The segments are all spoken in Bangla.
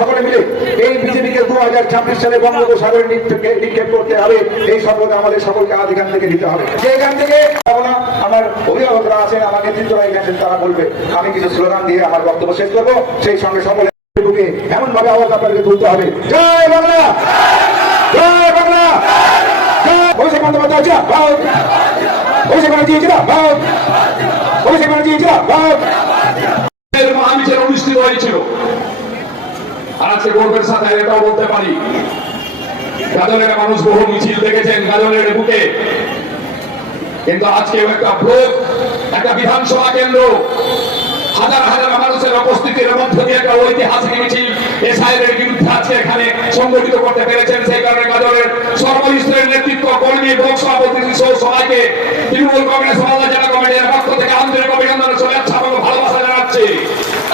সকলে মিলে এই বিজেপিকে 2026 সালে বঙ্গোপসাগরে নিক্ষেপ করতে হবে। এই শপথ আমাদের সকলকে আজ এখান থেকে নিতে হবে। যেখান থেকে আমার অভিভাবকরা আছেন, আমার নেতৃত্বরা এখানে তারা বলবে, আমি কিছু স্লোগান দিয়ে আমার বক্তব্য শেষ করবো। সেই সঙ্গে সকলে এমন ভাবে আওয়াজ আপনাদেরকে তুলতে হবে, জয় বাংলা, জয় বাংলা, অভিষেক বন্দ্যোপাধ্যায় জিন্দাবাদ, অভিষেক ব্যানার্জি জিন্দাবাদ, অভিষেক ব্যানার্জি জিন্দাবাদ। মহামিছিল অনুষ্ঠিত হয়েছিল। আজকে গর্বের সাথে এটাও বলতে পারি, গাজলের মানুষ বহু মিছিল দেখেছেন গাজলের বুকে, কিন্তু আজকে একটা ব্লক, একটা বিধানসভা কেন্দ্র, হাজার হাজার মানুষের উপস্থিতির মধ্য দিয়ে একটা ঐতিহাসিক মিছিল এসআইয়ের বিরুদ্ধে আজকে এখানে সংগঠিত করতে পেরেছেন। সেই কারণে গাজলের সর্বস্তরের নেতৃত্ব, কর্মী, ব্লক সভাপতি সহ সবাইকে তৃণমূল কংগ্রেস মালদা জেলা কমিটির পক্ষ থেকে আন্তরিক অভিনন্দন, শুভেচ্ছা এবং ভালোবাসা জানাচ্ছে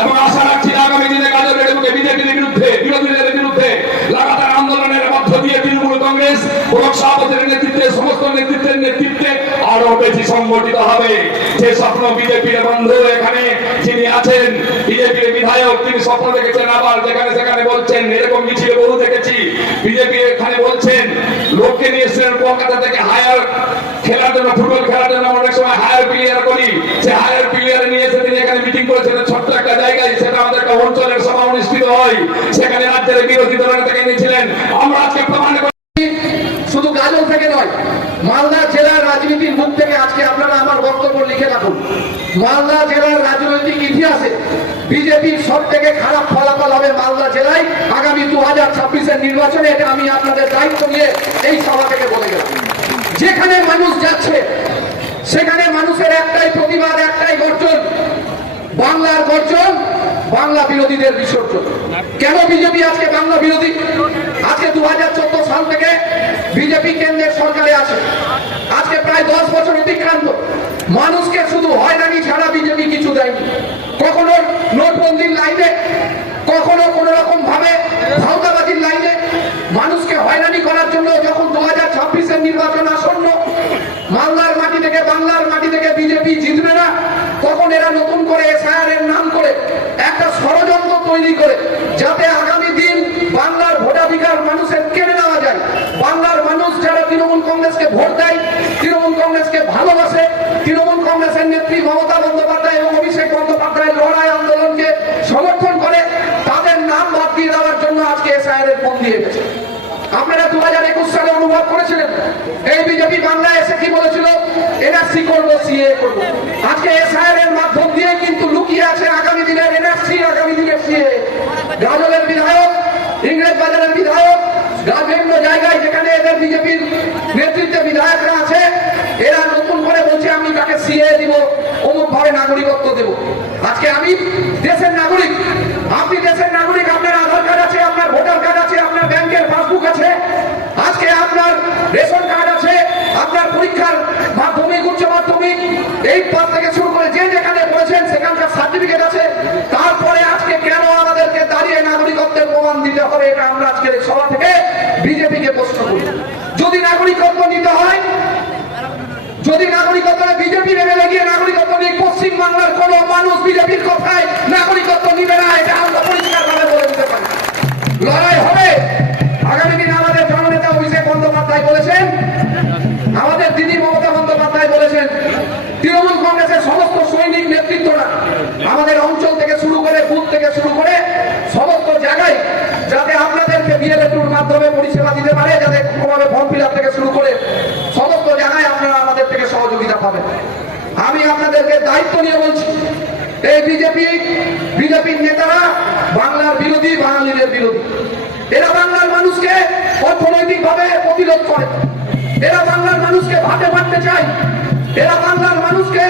এবং আশা রাখছি আগামী দিনে গাজলের বুকে বিজেপির বিরুদ্ধে, বিরোধীদের বিরুদ্ধে লাগাতার আন্দোলনের মধ্য দিয়ে তৃণমূল কংগ্রেস ব্লক সভাপতির নেতৃত্বে, সমস্ত নেতৃত্বের নেতৃত্বে আরো বেশি সংগঠিত হবে। যে স্বপ্ন বিজেপির বন্ধু এখানে যিনি আছেন, বিজেপির বিধায়ক, তিনি স্বপ্ন দেখেছেন, আবার যেখানে সেখানে বলছেন, এরকম মিছিল বহু দেখেছি। বিজেপি এখানে বলছেন লোককে নিয়ে এসেছেন কলকাতা থেকে হায়ার খেলার জন্য, ফুটবল খেলার জন্য অনেক সময় হায়ার প্লেয়ার করি, সে হায়ার প্লেয়ার নিয়ে এসে তিনি এখানে মিটিং করেছিলেন ছোট্ট একটা জায়গায়, সেটা আমাদের একটা অঞ্চলের সভা অনুষ্ঠিত হয়, সেখানে রাজ্যের বিরোধী দলের থেকে নিয়েছিলেন। আমরা আজকে প্রমাণ করি শুধু গাজল থেকে নয়, মালদা জেলার রাজনীতির মুখ থেকে আজকে আপনারা আমার বক্তব্য লিখে রাখুন। মালদা জেলার রাজনৈতিক ইতিহাসে বিজেপির সব থেকে খারাপ ফলাফল হবে মালদা জেলায় আগামী 2026-এর নির্বাচনে। এটা আমি আপনাদের দায়িত্ব নিয়ে এই সভা থেকে বলে গেলাম। যেখানে মানুষ যাচ্ছে সেখানে মানুষের একটাই প্রতিবাদ, একটাই গর্জন, বাংলার গর্জন, বাংলা বিরোধীদের বিসর্জন। কেন বিজেপি আজকে বাংলা বিরোধী? আজকে 2014 সাল থেকে বিজেপি কেন্দ্রের সরকারে আছে, আজকে প্রায় 10 বছর অতিক্রান্ত। মানুষকে শুধু হয়রানি ছাড়া বিজেপি কিছু দেয়নি। কখনো নোটবন্দির লাইনে, কখনো কোন রকম ভাবে ভাওতাবাজির লাইনে মানুষকে হয়রানি করার জন্য যখন 2026-এর নির্বাচন আসন্ন, মালদার মাটি থেকে, বাংলার মাটি থেকে বিজেপি জিতবে না, তখন এরা নতুন করে এসআইআর এর নাম করে একটা ষড়যন্ত্র তৈরি করে যাতে আগামী দিন বাংলার ভোটাধিকার মানুষের কেড়ে নেওয়া যায়। বাংলার মানুষ যারা তৃণমূল কংগ্রেসকে ভোট দেয়, তৃণমূল কংগ্রেসকে ভালোবাসে, তৃণমূল কংগ্রেসের নেত্রী মমতা বন্দ্যোপাধ্যায় এবং অভিষেক বন্দ্যোপাধ্যায়ের লড়াই আন্দোলনকে সমর্থন করে, তাদের নাম বাদ দিয়ে দেওয়ার জন্য আজকে এসআইআর এর ফোন দিয়ে গেছে। আপনারা 2021 সালে অনুভব করেছিলেন এই বিজেপি বাংলায় এসে কি বলেছিল, এনআরসি করবো, সিএ করবো। আজকে এসআইআর এর মাধ্যম দিয়ে কিন্তু লুকিয়ে আছে আগামী দিনের এনআরসি, আগামী দিনের সিএ। গাজলের বিধায়ক, ইংরেজ বাজারের বিধায়ক, বিভিন্ন জায়গায় যেখানে এদের বিজেপির নেতৃত্বে বিধায়করা আছে, এরা নতুন করে বলছে আমি তাকে সিএ দিব, অমুক ভাবে নাগরিকত্ব দেব। আজকে আমি দেশের নাগরিক, আপনি দেশের নাগরিক, আপনার আধার কার্ড আছে, আপনার ভোটার কার্ড আছে, আপনার ব্যাংকের পাসবুক আছে, আজকে আপনার রেশন কার্ড আছে, আপনার পরীক্ষার মাধ্যমিক, উচ্চ মাধ্যমিক, এই পদ থেকে শুরু করে যে যেখানে পড়েছেন সেখানকার সার্টিফিকেট আছে। তারপরে আজকে কেন আমাদেরকে দাঁড়িয়ে নাগরিকত্বের প্রমাণ দিতে হবে? এটা আমরা আজকের এই সভা থেকে বিজেপিকে প্রশ্ন করি। যদি নাগরিকত্ব নিতে হয়, যদি নাগরিকত্ব বিজেপি লেভেলে গিয়ে নাগরিকত্ব নিয়ে পশ্চিম বাংলার কোন মানুষ বিজেপির কথায় নাগরিকত্ব নিবে না, এটা আমরা পরিষ্কার ভাবে বলে দিতে পারি। লড়াই হবে। আগামী দিন আমাদের জননেতা অভিষেক বন্দ্যোপাধ্যায় বলেছেন, আমাদের দিদি মমতা বন্দ্যোপাধ্যায় বলেছেন, তৃণমূল কংগ্রেসের সমস্ত সৈনিক নেতৃত্বরা আমাদের অঞ্চল থেকে শুরু করে, বুথ থেকে শুরু করে সমস্ত জায়গায় যাতে আপনাদেরকে বিএলএ-2-র মাধ্যমে পরিষেবা দিতে পারে, যাতে কোনোভাবে ফর্ম ফিল আপ থেকে শুরু করে সমস্ত জায়গায় আপনারা আমাদের থেকে সহযোগিতা পাবেন। আমি আপনাদেরকে দায়িত্ব নিয়ে বলছি, এই বিজেপির নেতারা বাংলার বিরোধী, বাঙালিদের বিরোধী। এরা বাংলার মানুষকে অর্থনৈতিক ভাবে প্রতিরোধ করে, এরা বাংলার মানুষকে ভাতে পারতে চায়, এরা বাংলার মানুষকে